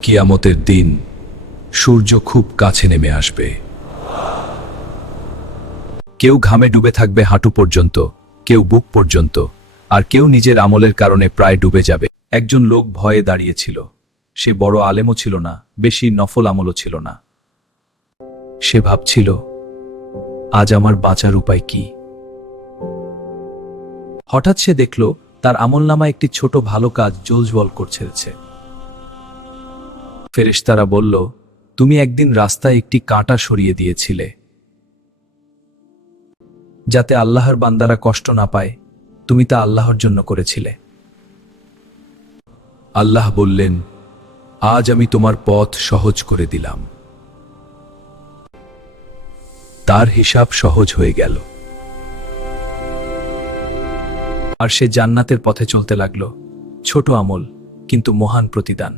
কিয়ামতের দিন সূর্য খুব কাছে নেমে আসবে। কেউ ঘামে ডুবে থাকবে হাঁটু পর্যন্ত, কেউ বুক পর্যন্ত, আর কেউ নিজের আমলের কারণে প্রায় ডুবে যাবে। একজন লোক ভয়ে দাঁড়িয়েছিল। সে বড় আলেমও ছিল না, বেশি নফল আমলও ছিল না। সে ভাবছিল, আজ আমার বাঁচার উপায় কি? হঠাৎ সে দেখল তার আমলনামায় একটি ছোট ভালো কাজ জ্বলজ্বল করছে। ফেরেশতারা বলল, তুমি একদিন রাস্তায় একটি কাঁটা সরিয়ে দিয়েছিলে, যাতে আল্লাহর বান্দারা কষ্ট না পায়। তুমি তা আল্লাহর জন্য করেছিলে। আল্লাহ বললেন, আজ আমি তোমার পথ সহজ করে দিলাম। তার হিসাব সহজ হয়ে গেল, আর সে জান্নাতের পথে চলতে লাগলো। ছোট আমল, কিন্তু মহান প্রতিদান।